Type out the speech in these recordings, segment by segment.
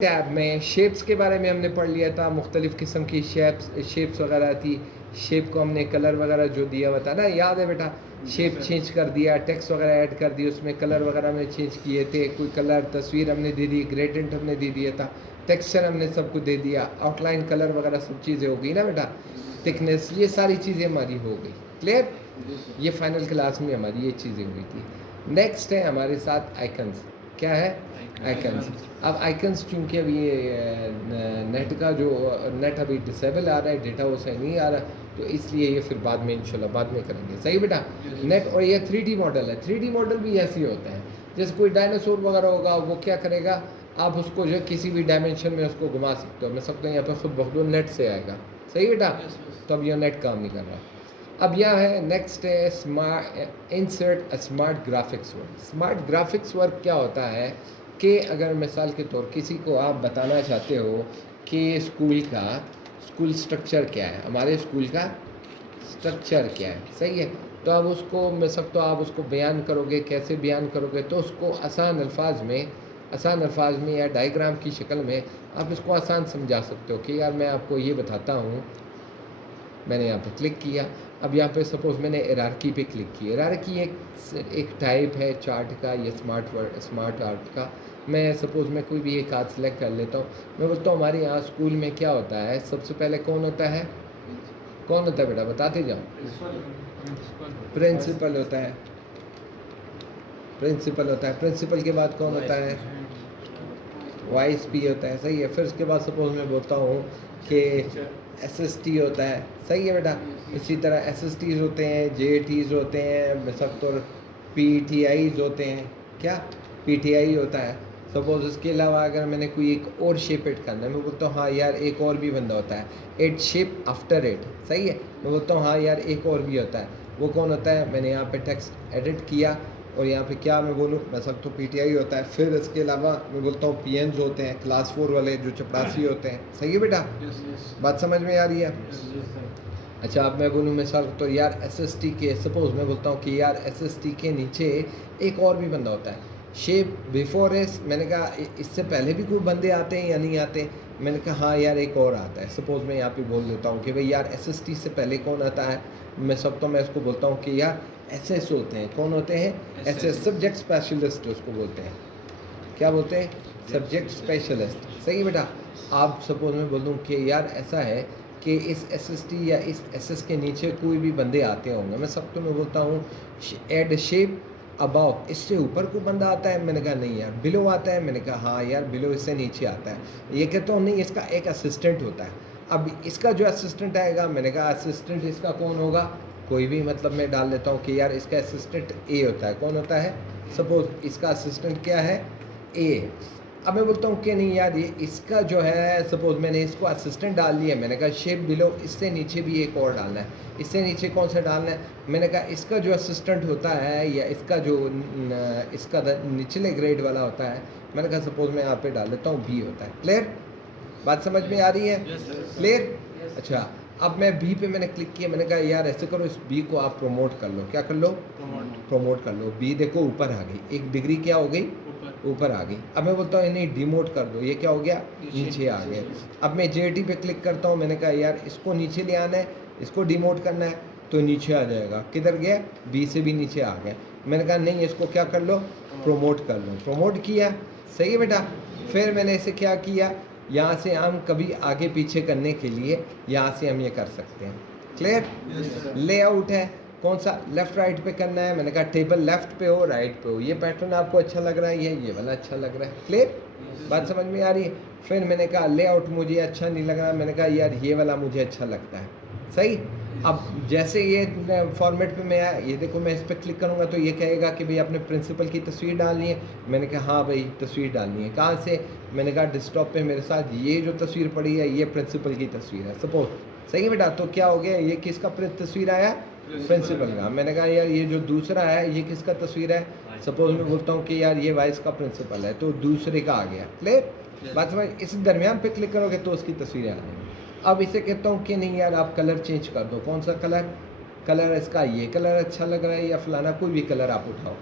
Tab में shapes के बारे में हमने पढ़ लिया था। मुख्तलिफ़ किस्म की शेप्स वगैरह थी। शेप को हमने कलर वगैरह जो दिया हुआ था ना, याद है बेटा? शेप चेंज कर दिया, टेक्स्ट वगैरह ऐड कर दिया, उसमें कलर वगैरह हमने चेंज किए थे। कोई कलर तस्वीर हमने दे दी, ग्रेडेंट हमने दे दिया था, टेक्सचर हमने सब कुछ दे दिया, आउटलाइन कलर वगैरह सब चीज़ें हो गई ना बेटा। थिकनेस, ये सारी चीज़ें हमारी हो गई। क्लियर? ये फाइनल क्लास में हमारी ये चीज़ें हुई थी। नेक्स्ट है हमारे साथ आइकन्स। क्या है? आइकन्स। अब आइकन्स चूँकि अभी ये नेट का जो नेट अभी डिसेबल आ रहा है, डेटा वो सही नहीं आ रहा, तो इसलिए ये फिर बाद में इंशाल्लाह बाद में करेंगे। सही बेटा? नेट और ये 3D मॉडल है। 3D मॉडल भी ऐसे ही होते हैं। जैसे कोई डायनासोर वगैरह होगा, वो क्या करेगा, आप उसको जो किसी भी डायमेंशन में उसको घुमा सकते हो। मैं सकता हूँ यहाँ पर खुद बहुत नेट से आएगा। सही बेटा? तो अब यह नेट काम नहीं कर रहा। अब यह है नेक्स्ट है insert smart graphics work. Smart graphics work क्या होता है कि अगर मिसाल के तौर किसी को आप बताना चाहते हो कि स्कूल स्ट्रक्चर क्या है, हमारे स्कूल का स्ट्रक्चर क्या है, सही है, तो अब उसको मैं सब तो आप उसको बयान करोगे, कैसे बयान करोगे, तो उसको आसान अल्फाज में या डायग्राम की शक्ल में आप इसको आसान समझा सकते हो कि यार मैं आपको ये बताता हूँ। मैंने यहाँ पे क्लिक किया। अब यहाँ पे सपोज़ मैंने हायरार्की पे क्लिक किया। हायरार्की एक टाइप है चार्ट का या स्मार्ट आर्ट का। मैं सपोज़ मैं कोई भी एक आर्ट सेलेक्ट कर लेता हूँ। मैं बोलता हूँ हमारे यहाँ स्कूल में क्या होता है, सबसे पहले कौन होता है बेटा, बताते जाओ। प्रिंसिपल होता है। प्रिंसिपल के बाद कौन होता है? वाइस पी होता है। सही है। फिर उसके बाद सपोज़ मैं बोलता हूँ कि SST होता है। सही है बेटा? इसी तरह SSTs होते हैं, JTs होते हैं, सब तो PTIs होते हैं। क्या? PTI होता है। सपोज़ इसके अलावा अगर मैंने कोई एक और शेप एड करना है, मैं बोलता हूँ हाँ यार एक और भी बंदा होता है, एड शेप आफ्टर एड। सही है। मैं बोलता हूँ हाँ यार एक और भी होता है। वो कौन होता है? मैंने यहाँ पे टेक्स्ट एडिट किया और यहाँ पे क्या मैं बोलूँ, मैं सब तो PTI होता है। फिर इसके अलावा मैं बोलता हूँ PNs होते हैं, क्लास 4 वाले जो चपरासी होते हैं। सही है बेटा? बात समझ में आ रही है? अच्छा, अब मैं बोलूँ मिसाल तो यार SST के, सपोज़ मैं बोलता हूँ कि यार SST के नीचे एक और भी बंदा होता है, शेप बिफोर एस। मैंने कहा इससे पहले भी कोई बंदे आते हैं या नहीं आते? मैंने कहा हाँ यार एक और आता है। सपोज़ मैं यहाँ पे बोल देता हूँ कि भाई यार SST से पहले कौन आता है? मैं इसको बोलता हूँ कि यार SS होते हैं। कौन होते हैं? SS, सब्जेक्ट स्पेशलिस्ट उसको बोलते हैं। क्या बोलते हैं? Subject specialist. सही है बेटा? आप सपोज मैं बोल दूँ कि यार ऐसा है कि इस SST या इस SS के नीचे कोई भी बंदे आते होंगे, मैं सब तो मैं बोलता हूँ एड शेप अबाव, इससे ऊपर कोई बंदा आता है? मैंने कहा नहीं यार। बिलो आता है? मैंने कहा हाँ यार बिलो इससे नीचे आता है। ये कहता हूँ नहीं, इसका एक असिस्टेंट होता है। अब इसका जो असिस्टेंट आएगा, मैंने कहा असिस्टेंट इसका कौन होगा? कोई भी, मतलब मैं डाल देता हूँ कि यार इसका असिस्टेंट A होता है। कौन होता है? सपोज इसका असिस्टेंट क्या है? A। अब मैं बोलता हूँ कि नहीं यार ये इसका जो है, सपोज मैंने इसको असिस्टेंट डाल लिया, मैंने कहा शेप बिलो, इससे नीचे भी एक और डालना है। इससे नीचे कौन सा डालना है? मैंने कहा इसका जो असिस्टेंट होता है या इसका जो इसका निचले ग्रेड वाला होता है, मैंने कहा सपोज मैं यहाँ पे डाल देता हूँ B होता है। क्लियर? बात समझ में आ रही है? क्लियर? अच्छा, अब मैं B पे मैंने क्लिक किया। मैंने कहा यार ऐसे करो, इस B को आप प्रमोट कर लो। क्या कर लो? प्रमोट कर लो। B देखो ऊपर आ गई, एक डिग्री क्या हो गई? ऊपर आ गई। अब मैं बोलता हूँ इन्हें डिमोट कर दो। ये क्या हो गया? नीचे आ गया। अब मैं JT पे क्लिक करता हूँ। मैंने कहा यार इसको नीचे ले आना है, इसको डिमोट करना है, तो नीचे आ जाएगा। किधर गया? B से भी नीचे आ गया। मैंने कहा नहीं, इसको क्या कर लो? प्रमोट कर लो। प्रमोट किया। सही है बेटा? फिर मैंने इसे क्या किया, यहाँ से हम कभी आगे पीछे करने के लिए यहाँ से हम ये कर सकते हैं। क्लियर? लेआउट है, कौन सा? लेफ़्ट राइट पे करना है। मैंने कहा टेबल लेफ़्ट पे हो राइट पे हो। ये पैटर्न आपको अच्छा लग रहा है, ये वाला अच्छा लग रहा है। क्लियर? बात समझ में आ रही है? फिर मैंने कहा लेआउट मुझे अच्छा नहीं लग रहा, मैंने कहा यार ये वाला मुझे अच्छा लगता है। सही? अब जैसे ये फॉर्मेट पे मैं आया, ये देखो मैं इस पर क्लिक करूँगा तो ये कहेगा कि भाई आपने प्रिंसिपल की तस्वीर डालनी है। मैंने कहा हाँ भाई तस्वीर डालनी है। कहाँ से? मैंने कहा डेस्कटॉप पे मेरे साथ ये जो तस्वीर पड़ी है ये प्रिंसिपल की तस्वीर है सपोज। सही है बेटा? तो क्या हो गया, ये किसका तस्वीर आया? प्रिंसिपल का। मैंने कहा यार ये जो दूसरा है ये किसका तस्वीर है? सपोज मैं बोलता हूँ कि यार ये वाइस का प्रिंसिपल है, तो दूसरे का आ गया। क्लियर? बात समझ? इस दरमियान पे क्लिक करोगे तो उसकी तस्वीरें आ जाएंगी। अब इसे कहता हूँ कि नहीं यार आप कलर चेंज कर दो। कौन सा कलर इसका ये कलर अच्छा लग रहा है या फलाना, कोई भी कलर आप उठाओ।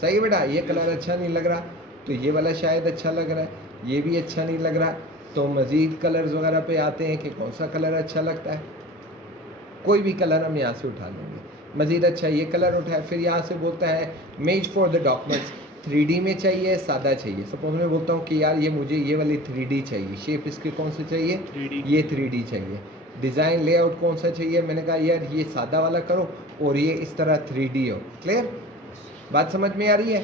सही है बेटा? ये कलर अच्छा नहीं लग रहा तो ये वाला शायद अच्छा लग रहा है। ये भी अच्छा नहीं लग रहा, तो मज़ीद कलर्स वगैरह पे आते हैं कि कौन सा कलर अच्छा लगता है। कोई भी कलर हम यहाँ से उठा लेंगे। मज़ीद अच्छा ये कलर उठाए, फिर यहाँ से बोलता है मेज फॉर द डॉक्यूमेंट्स, 3D में चाहिए, सादा चाहिए। सपोज मैं बोलता हूँ कि यार ये मुझे ये वाली 3D चाहिए, शेप इसकी कौन सी चाहिए, 3D। ये 3D चाहिए। डिज़ाइन लेआउट कौन सा चाहिए, मैंने कहा यार ये सादा वाला करो और ये इस तरह 3D हो। क्लियर, बात समझ में आ रही है?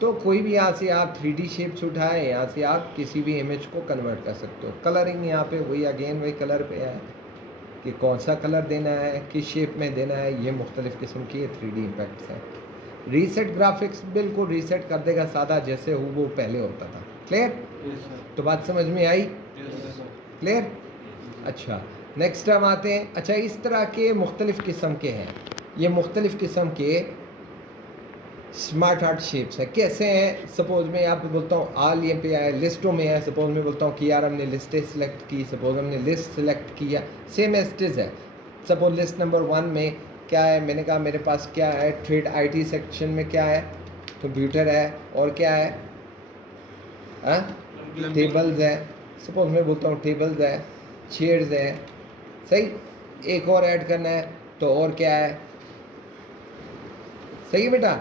तो कोई भी यहाँ से आप 3D शेप्स उठाए, यहाँ से आप किसी भी इमेज को कन्वर्ट कर सकते हो। कलरिंग यहाँ पे वही अगेन वही कलर पे है कि कौन सा कलर देना है, किस शेप में देना है, ये मुख्तलिफ़ किस्म की 3D इम्पैक्ट्स हैं। रीसेट ग्राफिक्स बिल्कुल रीसेट कर देगा सादा जैसे वो पहले होता था। क्लियर, तो बात समझ में आई? क्लियर, अच्छा नेक्स्ट हम आते हैं। अच्छा इस तरह के मुख्तलिफ़ किस्म के हैं, ये मुख्तलिफ़ किस्म के स्मार्ट आर्ट शेप्स है। कैसे हैं, सपोज मैं यहाँ पे बोलता हूँ आल ये पे आए, लिस्टों में है। सपोज मैं बोलता हूँ कि यार हमने लिस्टें सेलेक्ट की, सपोज हमने लिस्ट सेलेक्ट किया, सेम एस्टिज है। सपोज लिस्ट नंबर 1 में क्या है, मैंने कहा मेरे पास क्या है, ट्रेड IT सेक्शन में क्या है, कंप्यूटर है, और क्या है, टेबल्स है। सपोज मैं बोलता हूँ टेबल्स है, चेयर्स है, सही। एक और ऐड करना है तो और क्या है, सही है बेटा,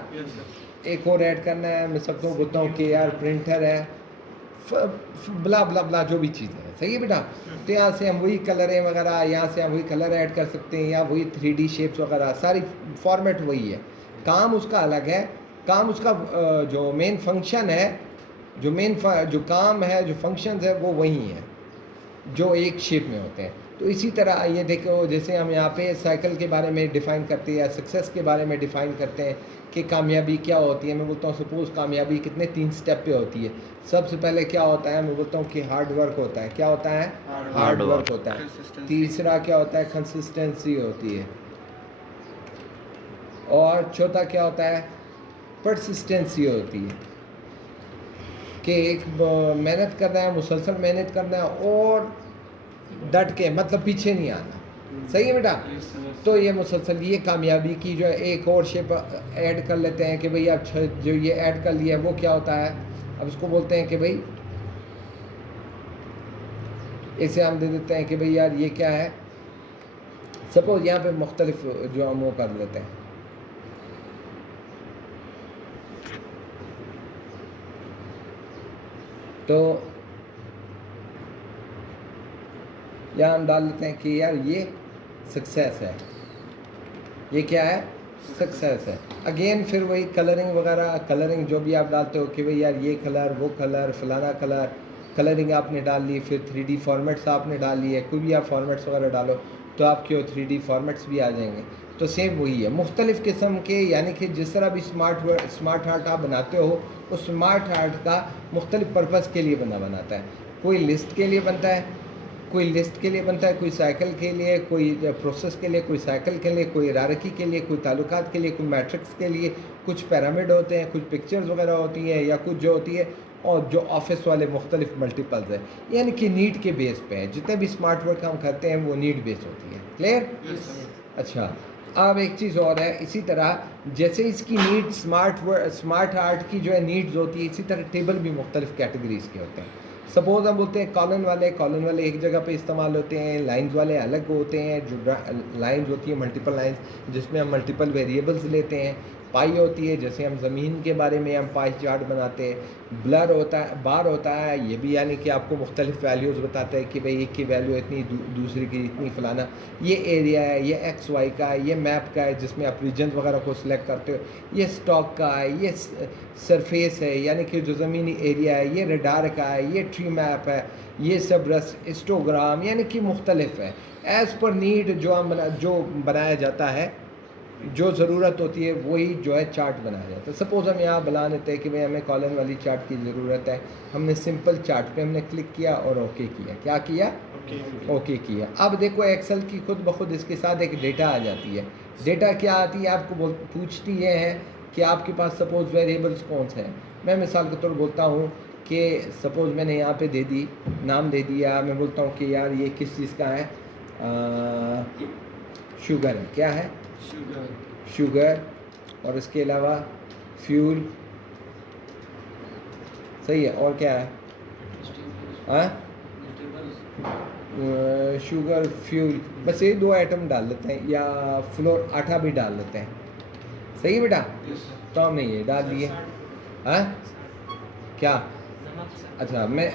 एक और ऐड करना है, मैं सबको बोलता हूँ कि यार प्रिंटर है, ब्ला ब्ला ब्ला जो भी चीज़ है, सही है बेटा। तो यहाँ से हम वही कलरें वगैरह, यहाँ से हम वही कलर ऐड कर सकते हैं, या वही 3D शेप्स वगैरह, सारी फॉर्मेट वही है। काम उसका अलग है, काम उसका जो मेन फंक्शन है, जो काम है, जो फंक्शंस है वो वही है जो एक शेप में होते हैं। तो इसी तरह ये देखो, जैसे हम यहाँ पे साइकिल के बारे में डिफ़ाइन करते हैं या सक्सेस के बारे में डिफ़ाइन करते हैं कि कामयाबी क्या होती है। मैं बोलता हूँ सपोज़ कामयाबी कितने 3 स्टेप पे होती है। सबसे पहले क्या होता है, मैं बोलता हूँ कि हार्ड वर्क होता है। क्या होता है, हार्ड वर्क होता है। तीसरा क्या होता है, कंसिस्टेंसी होती है। और चौथा क्या होता है, परसिस्टेंसी होती है कि एक मेहनत करना है, मुसलसल मेहनत करना है और डट के, मतलब पीछे नहीं आना। सही है बेटा। तो ये मुसलसल, ये कामयाबी की जो है एक और शेप ऐड कर लेते हैं कि भाई अब जो ये ऐड कर लिया है वो क्या होता है, अब उसको बोलते हैं कि भाई, इसे हम दे देते हैं कि भाई यार ये क्या है। सपोज यहाँ पे मुख्तलिफ जो हम वो कर लेते हैं, तो यहाँ हम डाल लेते हैं कि यार ये सक्सेस है, ये क्या है, सक्सेस है। अगेन फिर वही कलरिंग वगैरह, कलरिंग जो भी आप डालते हो कि भाई यार ये कलर, वो कलर, फलाना कलर, कलरिंग आपने डाल ली, फिर 3D फॉर्मेट्स आपने डाल लिए। कोई भी आप फॉर्मेट्स वगैरह डालो तो आपके वो 3D फॉर्मेट्स भी आ जाएंगे। तो सेम वही है, मुख्तलिफ़ किस्म के, यानी कि जिस तरह भी स्मार्ट आर्ट आप बनाते हो, उस स्मार्ट आर्ट का मुख्तलिफ पर्पज़ के लिए बनाता है। कोई लिस्ट के लिए बनता है, कोई लिस्ट के लिए बनता है, कोई साइकिल के लिए, कोई प्रोसेस के लिए, कोई साइकिल के लिए, कोई हिरारकी के लिए, कोई ताल्लुकात के लिए, कोई मैट्रिक्स के लिए, कुछ पिरामिड होते हैं, कुछ पिक्चर्स वगैरह होती हैं, या कुछ जो होती है, और जो ऑफिस वाले मुख्तलिफ मल्टीपल्स है, यानी कि नीड के बेस पे है। जितने भी स्मार्ट वर्क हम करते हैं वो नीड बेस होती है। क्लियर? अच्छा, अब एक चीज़ और है, इसी तरह जैसे इसकी नीड स्मार्ट आर्ट की जो है नीड्स होती है, इसी तरह टेबल भी मुख्तलिफ कैटेगरीज के होते हैं। सपोज हम बोलते हैं कॉलन वाले एक जगह पे इस्तेमाल होते हैं, लाइंस वाले अलग होते हैं। जो लाइंस होती है मल्टीपल लाइंस, जिसमें हम मल्टीपल वेरिएबल्स लेते हैं। पाई होती है, जैसे हम ज़मीन के बारे में हम पाई चार्ट बनाते हैं। ब्लर होता है, बार होता है, ये भी यानी कि आपको मुख्तलिफ वैल्यूज़ बताता है कि भाई एक की वैल्यू इतनी, दूसरी की इतनी, फलाना। ये एरिया है, ये XY का है, ये मैप का है जिसमें आप रीजन वगैरह को सिलेक्ट करते हो। ये स्टॉक का है, ये सरफेस है यानी कि जो ज़मीनी एरिया है, ये रडार का है, ये ट्री मैप है, ये सब हिस्टोग्राम, यानी कि मुख्तलिफ है। एज़ पर नीड जो बनाया जाता है, जो ज़रूरत होती है वही जो है चार्ट बनाया जाता है। सपोज़ हम यहाँ बना लेते हैं कि भाई हमें कॉलम वाली चार्ट की ज़रूरत है। हमने सिंपल चार्ट पे हमने क्लिक किया और ओके किया। क्या किया? ओके किया। अब देखो एक्सेल की खुद ब खुद इसके साथ एक डेटा आ जाती है। डेटा क्या आती है, आपको पूछती है कि आपके पास सपोज़ वेरिएबल्स कौन से हैं। मैं मिसाल के तौर बोलता हूँ कि सपोज़ मैंने यहाँ पे दे दी, नाम दे दिया। मैं बोलता हूँ कि यार ये किस चीज़ का है, शुगर है। क्या है? शुगर। और इसके अलावा फ्यूल, सही है। और क्या है? हाँ शुगर फ्यूल, बस ये 2 आइटम डाल लेते हैं, या फ्लोर आटा भी डाल लेते हैं। सही है बेटा, तो हमने ये डाल दिए। हाँ क्या, अच्छा मैं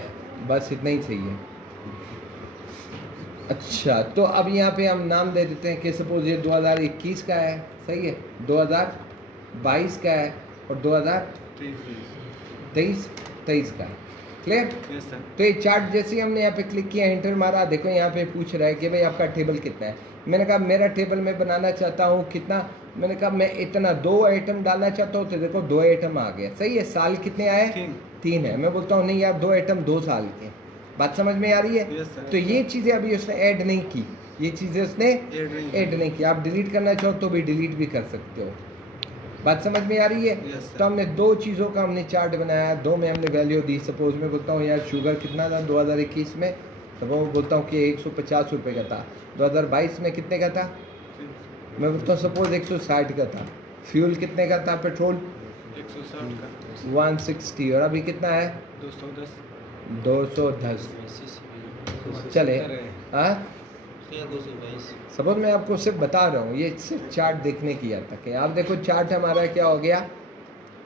बस इतना ही सही है। अच्छा तो अब यहाँ पे हम नाम दे देते हैं कि सपोज ये 2021 का है, सही है, 2022 का है और 2023 का है। क्लियर? तो ये चार्ट जैसे ही हमने यहाँ पे क्लिक किया, एंटर मारा, देखो यहाँ पे पूछ रहा है कि भाई आपका टेबल कितना है। मैंने कहा मेरा टेबल मैं बनाना चाहता हूँ कितना, मैंने कहा मैं इतना 2 आइटम डालना चाहता हूँ, तो देखो 2 आइटम आ गया। सही है, साल कितने आए? 3 है। मैं बोलता हूँ नहीं यार 2 आइटम 2 साल के। बात समझ में आ रही है? तो ये चीज़ें अभी उसने ऐड नहीं की, ये चीज़ें उसने ऐड नहीं की। आप डिलीट करना चाहो तो भी डिलीट भी कर सकते हो। बात समझ में आ रही है? तो हमने 2 चीज़ों का हमने चार्ट बनाया, 2 में हमने वैल्यू दी। सपोज मैं बोलता हूँ यार शुगर कितना था 2021 में, तो वो बोलता हूँ कि 150 रुपये का था। 2022 में कितने का था? मैं बोलता हूँ सपोज 160 का था। फ्यूल कितने का था? पेट्रोल 160 का 160, और अभी कितना है? 210 चले। हाँ सपोज मैं आपको सिर्फ बता रहा हूँ, ये सिर्फ चार्ट देखने की याद तक है। आप देखो चार्ट हमारा क्या हो गया,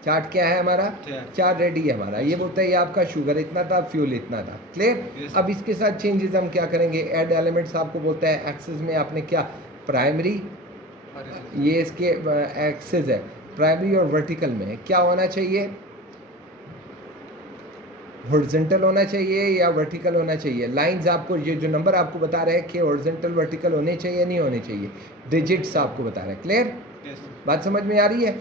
चार्ट क्या है हमारा? चार्ट रेडी है हमारा। ये बोलता है ये आपका शुगर इतना था, फ्यूल इतना था। क्लियर? अब इसके साथ चेंजेस हम क्या करेंगे? ऐड एलिमेंट्स आपको बोलता है। एक्सेस में आपने क्या, प्राइमरी, ये इसके एक्सेस है, प्राइमरी और वर्टिकल में क्या होना चाहिए? हॉरिजॉन्टल होना चाहिए या वर्टिकल होना चाहिए? लाइंस आपको, ये जो नंबर आपको बता रहे हैं कि हॉरिजॉन्टल वर्टिकल होने चाहिए नहीं होने चाहिए, डिजिट्स आपको बता रहे हैं। क्लियर? बात समझ में आ रही है?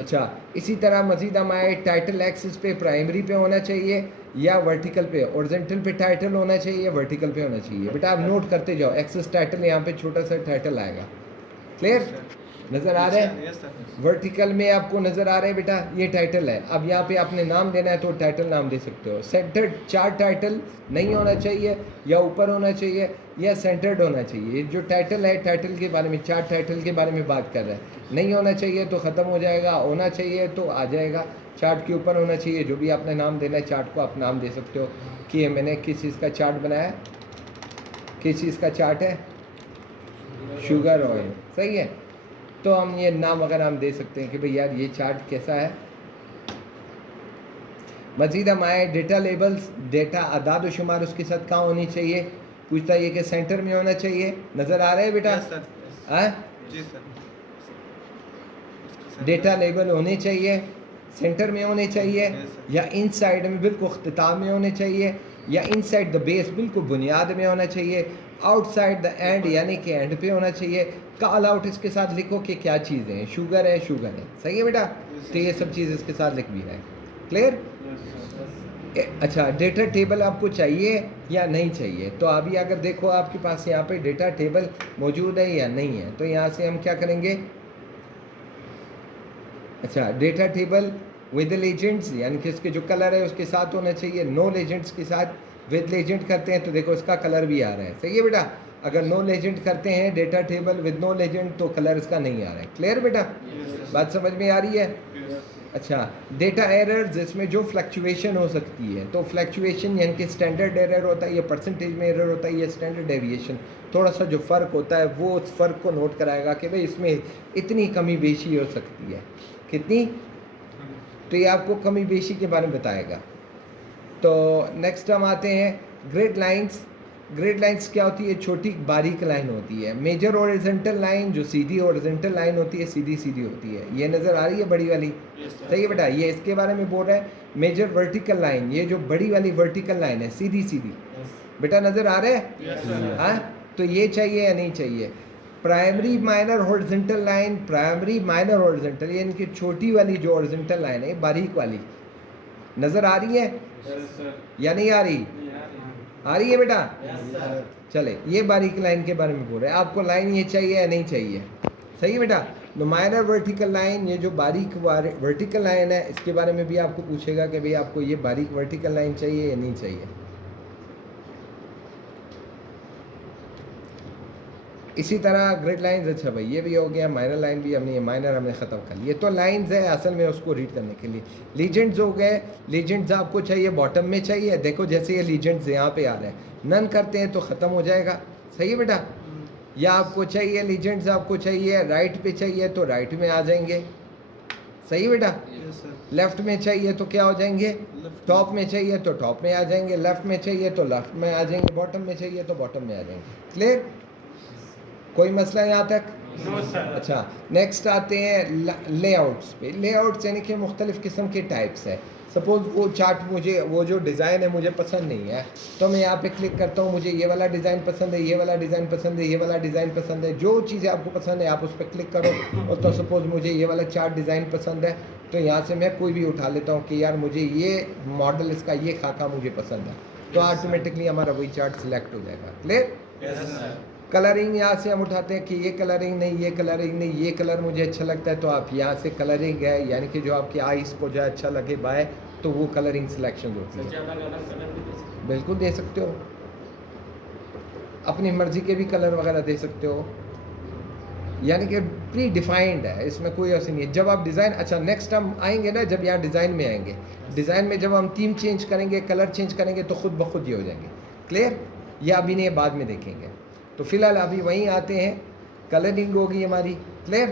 अच्छा, इसी तरह मजीद हम आए, टाइटल एक्सिस पे प्राइमरी पे होना चाहिए या वर्टिकल पे? हॉरिजॉन्टल पे टाइटल होना चाहिए या वर्टिकल पे होना चाहिए? बेटा आप नोट करते जाओ, एक्सिस टाइटल, यहाँ पे छोटा सा टाइटल आएगा। क्लियर? नज़र आ रहा है? वर्टिकल में आपको नज़र आ रहा है बेटा, ये टाइटल है। अब यहाँ पे आपने नाम देना है तो टाइटल नाम दे सकते हो। सेंटर्ड चार्ट टाइटल नहीं होना चाहिए, या ऊपर होना चाहिए, या सेंटर्ड होना चाहिए। जो टाइटल है, टाइटल के बारे में, चार्ट टाइटल के बारे में बात कर रहा है। नहीं होना चाहिए तो ख़त्म हो जाएगा, होना चाहिए तो आ जाएगा। चार्ट के ऊपर होना चाहिए। जो भी आपने नाम देना है चार्ट को, आप नाम दे सकते हो कि मैंने किस चीज़ का चार्ट बनाया, किस चीज़ का चार्ट है? Sugar oil. सही है, तो हम ये नाम अगर हम दे सकते हैं कि भाई यार ये चार्ट कैसा है। मजीद हम आए, डेटा लेबल्स, डेटा अदाद शुमार उसके साथ कहाँ होनी चाहिए? पूछता है कि सेंटर में होना चाहिए। नज़र आ रहा है बेटा? डेटा लेबल होने चाहिए, सेंटर में होने चाहिए, या इनसाइड में बिल्कुल अख्तिताम में होने चाहिए, या इनसाइड द बेस बिल्कुल बुनियाद में होना चाहिए, आउटसाइड द एंड यानी कि एंड पे होना चाहिए। कॉल आउट इसके साथ लिखो कि क्या चीज़ें हैं, शुगर है, शुगर है। सही है बेटा? तो ये सब चीज़ इसके साथ लिख भी है। क्लियर? अच्छा, डेटा टेबल आपको चाहिए या नहीं चाहिए? तो अभी अगर देखो आपके पास यहाँ पे डेटा टेबल मौजूद है या नहीं है, तो यहाँ से हम क्या करेंगे? अच्छा, डेटा टेबल विद लेजेंड्स, यानी कि इसके जो कलर है उसके साथ होना चाहिए। नो लेजेंड्स के साथ विद लेजेंड करते हैं तो देखो इसका कलर भी आ रहा है। सही है बेटा? अगर नो लेजेंड करते हैं data table with no legend तो कलर इसका नहीं आ रहा है। क्लियर बेटा? बात समझ में आ रही है? अच्छा, डेटा एरर्स, जिसमें जो फ्लक्चुएशन हो सकती है, तो फ्लक्चुएशन यानी कि स्टैंडर्ड एरर होता है या परसेंटेज में एरर होता है या स्टैंडर्ड डेविएशन, थोड़ा सा जो फ़र्क होता है वो उस फ़र्क को नोट कराएगा कि भाई इसमें इतनी कमी बेशी हो सकती है। कितनी? तो ये आपको कमी बेशी के बारे में बताएगा। तो नेक्स्ट हम आते हैं ग्रिड लाइंस। ग्रिड लाइंस क्या होती है? छोटी बारीक लाइन होती है। मेजर हॉरिजॉन्टल लाइन, जो सीधी हॉरिजॉन्टल लाइन होती है, सीधी सीधी होती है। ये नज़र आ रही है बड़ी वाली? सही है बेटा? ये इसके बारे में बोल रहा है। मेजर वर्टिकल लाइन, ये जो बड़ी वाली वर्टिकल लाइन है, सीधी सीधी। बेटा नज़र आ रहा है? हाँ, तो ये चाहिए या नहीं चाहिए? Primary minor horizontal line, primary minor horizontal, ये इनकी छोटी वाली जो हॉरिजॉन्टल लाइन है, बारीक वाली, नज़र आ रही है या नहीं आ रही? आ रही है बेटा? चले, ये बारीक लाइन के बारे में बोल रहे हैं। आपको लाइन ये चाहिए या नहीं चाहिए? सही है बेटा? तो माइनर वर्टिकल लाइन, ये जो बारीक वर्टिकल लाइन है, इसके बारे में भी आपको पूछेगा कि भाई आपको ये बारीक वर्टिकल लाइन चाहिए या नहीं चाहिए। इसी तरह ग्रिड लाइंस, अच्छा भाई ये भी हो गया, माइनर लाइन भी हमने, माइनर हमने ख़त्म कर लिए। तो लाइंस है असल में उसको रीड करने के लिए। लीजेंड्स हो गए, लीजेंड्स आपको चाहिए बॉटम में चाहिए, देखो जैसे ये लीजेंड्स यहाँ पे आ रहे हैं, नन करते हैं तो ख़त्म हो जाएगा, सही है बेटा। या आपको चाहिए लीजेंड्स, आपको चाहिए राइट पे चाहिए तो राइट में आ जाएंगे, सही बेटा। लेफ्ट में चाहिए तो क्या हो जाएंगे, टॉप में चाहिए तो टॉप में आ जाएंगे, लेफ्ट में चाहिए तो लेफ्ट में आ जाएंगे, बॉटम में चाहिए तो बॉटम में आ जाएंगे। क्लियर, कोई मसला यहाँ तक? अच्छा, नेक्स्ट आते हैं लेआउट्स पे। लेआउट्स यानी कि मुख्तलिफ़ किस्म के टाइप्स है। सपोज़ वो चार्ट मुझे, वो जो डिज़ाइन है मुझे पसंद नहीं है, तो मैं यहाँ पे क्लिक करता हूँ, मुझे ये वाला डिज़ाइन पसंद है, ये वाला डिज़ाइन पसंद है, ये वाला डिज़ाइन पसंद है। जो चीज़ें आपको पसंद है आप उस पर क्लिक करो। और तो सपोज़ मुझे ये वाला चार्ट डिज़ाइन पसंद है, तो यहाँ से मैं कोई भी उठा लेता हूँ कि यार मुझे ये मॉडल, इसका ये खाका मुझे पसंद है, तो ऑटोमेटिकली हमारा वही चार्ट सिलेक्ट हो जाएगा। क्लियर। कलरिंग यहाँ से हम उठाते हैं कि ये कलरिंग नहीं, ये कलरिंग नहीं, ये कलर मुझे अच्छा लगता है, तो आप यहाँ से कलरिंग है यानी कि जो आपकी आइज़ को जो अच्छा लगे बाय, तो वो कलरिंग सिलेक्शन होती है। बिल्कुल दे सकते हो, अपनी मर्ज़ी के भी कलर वगैरह दे सकते हो, यानी कि प्री डिफाइंड है, इसमें कोई ऐसे नहीं है। जब आप डिज़ाइन, अच्छा नेक्स्ट हम आएंगे ना, जब यहाँ डिज़ाइन में आएंगे, डिज़ाइन में जब हम थीम चेंज करेंगे, कलर चेंज करेंगे, तो खुद ब खुद ये हो जाएंगे। क्लियर, या अभी नहीं, बाद में देखेंगे। तो फिलहाल अभी वहीं आते हैं, कलरिंग होगी हमारी। क्लियर,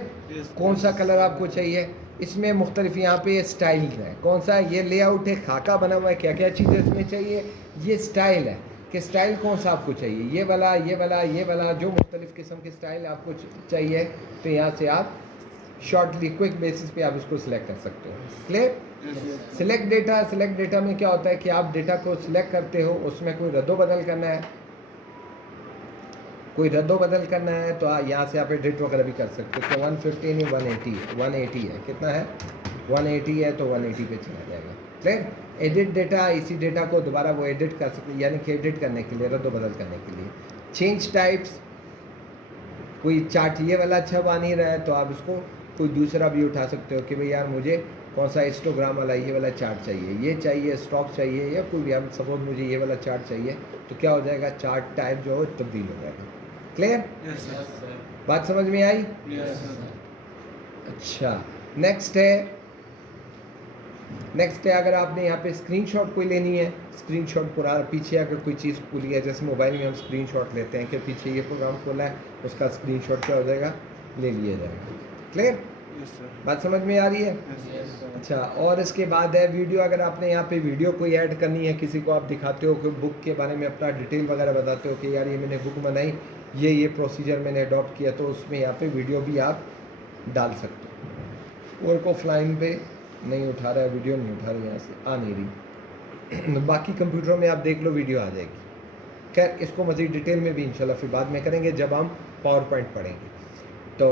कौन सा कलर आपको चाहिए, इसमें मुख्तलिफ यहाँ पे स्टाइल है। कौन सा, ये लेआउट है, खाका बना हुआ है, क्या क्या चीज़ें इसमें चाहिए, ये स्टाइल है कि स्टाइल कौन सा आपको चाहिए, ये वाला, ये वाला, ये वाला, जो मुख्तलिफ़ किस्म के स्टाइल आपको चाहिए, तो यहाँ से आप शॉर्टली क्विक बेसिस पे आप इसको सिलेक्ट कर सकते हो। Clear. Select data, select data में क्या होता है कि आप डेटा को सिलेक्ट करते हो, उसमें कोई रद्दो बदल करना है, कोई रद्दो बदल करना है, तो यहाँ से आप एडिट वगैरह भी कर सकते हो। तो 115 या 180 है, कितना है, 180 है, तो 180 पे चला जाएगा। क्लियर। एडिट डेटा, इसी डेटा को दोबारा वो एडिट कर सकते, यानी कि एडिट करने के लिए, रद्दो बदल करने के लिए। चेंज टाइप्स, कोई चार्ट ये वाला अच्छा बन नहीं रहा है, तो आप इसको कोई दूसरा भी उठा सकते हो कि भाई यार मुझे कौन सा हिस्टोग्राम वाला ये वाला चार्ट चाहिए, ये चाहिए, स्टॉक चाहिए, या कोई भी, आप सपोज मुझे ये वाला चार्ट चाहिए, तो क्या हो जाएगा, चार्ट टाइप जो है तब्दील हो जाएगा। क्लियर, बात समझ में आई? अच्छा, नेक्स्ट है अगर आपने यहाँ पे स्क्रीनशॉट कोई लेनी है, स्क्रीनशॉट पूरा पीछे अगर कोई चीज़ खुली है, जैसे मोबाइल में हम स्क्रीनशॉट लेते हैं कि पीछे ये प्रोग्राम खोला है, उसका स्क्रीनशॉट क्या हो जाएगा, ले लिया जाएगा। क्लियर, बात समझ में आ रही है? अच्छा, और इसके बाद है वीडियो। अगर आपने यहाँ पे वीडियो कोई ऐड करनी है, किसी को आप दिखाते हो, कोई बुक के बारे में अपना डिटेल वगैरह बताते हो कि यार ये मैंने बुक बनाई, ये प्रोसीजर मैंने अडॉप्ट किया, तो उसमें यहाँ पे वीडियो भी आप डाल सकते हो। वर्क ऑफलाइन पे नहीं उठा रहा है, वीडियो नहीं उठा रही, यहाँ से आ नहीं रही बाकी कंप्यूटरों में आप देख लो, वीडियो आ जाएगी। खैर, इसको मज़ीद डिटेल में भी इंशाल्लाह फिर बाद में करेंगे जब हम पावर पॉइंट पढ़ेंगे। तो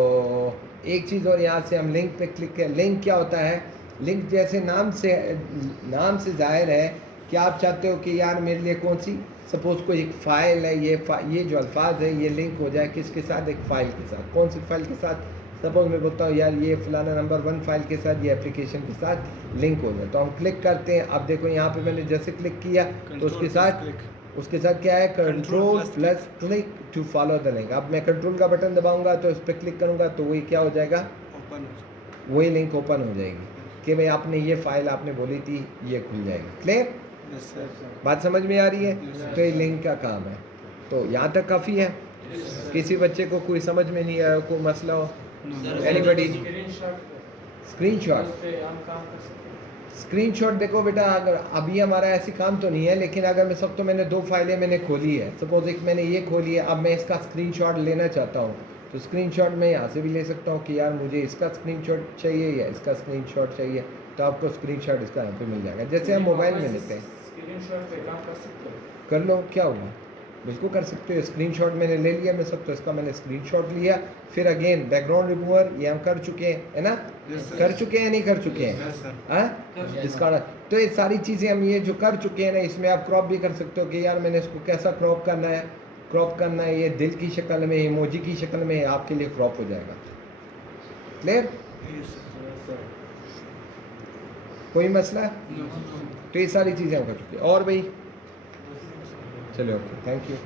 एक चीज़ और, यहाँ से हम लिंक पे क्लिक करें। लिंक क्या होता है, लिंक जैसे नाम से ज़ाहिर है कि आप चाहते हो कि यार मेरे लिए कौन सी, सपोज़ कोई एक फ़ाइल है, ये जो अल्फाज है ये लिंक हो जाए किसके साथ, एक फ़ाइल के साथ। कौन सी फ़ाइल के साथ, सपोज मैं बोलता हूँ यार ये फलाना नंबर 1 फाइल के साथ, ये एप्लीकेशन के साथ लिंक हो जाए, तो हम क्लिक करते हैं। अब देखो यहाँ पे मैंने जैसे क्लिक किया तो उसके साथ क्या है, control plus click to follow the link. अब मैं कंट्रोल का बटन दबाऊंगा तो इस पर क्लिक करूँगा तो वही क्या हो जाएगा, वही लिंक ओपन हो जाएगी कि भाई आपने ये फ़ाइल आपने बोली थी, ये खुल जाएगी। क्लियर, बात समझ में आ रही है? तो ये लिंक का काम है। तो यहाँ तक काफ़ी है। किसी बच्चे को कोई समझ में नहीं आया, कोई मसला हो, एनीबॉडी? स्क्रीनशॉट देखो बेटा, अगर अभी हमारा ऐसी काम तो नहीं है, लेकिन अगर मैं सब, तो मैंने 2 फाइलें मैंने खोली है, सपोज एक मैंने ये खोली है, अब मैं इसका स्क्रीनशॉट लेना चाहता हूँ, तो स्क्रीनशॉट मैं यहाँ से भी ले सकता हूँ कि यार मुझे इसका स्क्रीनशॉट चाहिए या इसका स्क्रीनशॉट चाहिए, तो आपको स्क्रीनशॉट इसका यहाँ पे मिल जाएगा, जैसे हम मोबाइल में लेते हैं। कर लो, क्या हुआ, बिल्कुल कर सकते हो। स्क्रीनशॉट मैंने ले लिया, मैं सब, तो इसका मैंने स्क्रीनशॉट लिया। फिर अगेन बैकग्राउंड रिमूवर ये हम कर चुके हैं, है ना? कर चुके हैं, नहीं कर चुके हैं? इसका तो ये सारी चीज़ें हम ये जो कर चुके हैं ना, इसमें आप क्रॉप भी कर सकते हो कि यार मैंने इसको कैसा क्रॉप करना है, ये दिल की शक्ल में, इमोजी की शक्ल में आपके लिए क्रॉप हो जाएगा। क्लियर, कोई मसला? तो ये सारी चीज़ें हम कर चुके हैं। और भाई चलो, ओके, थैंक यू।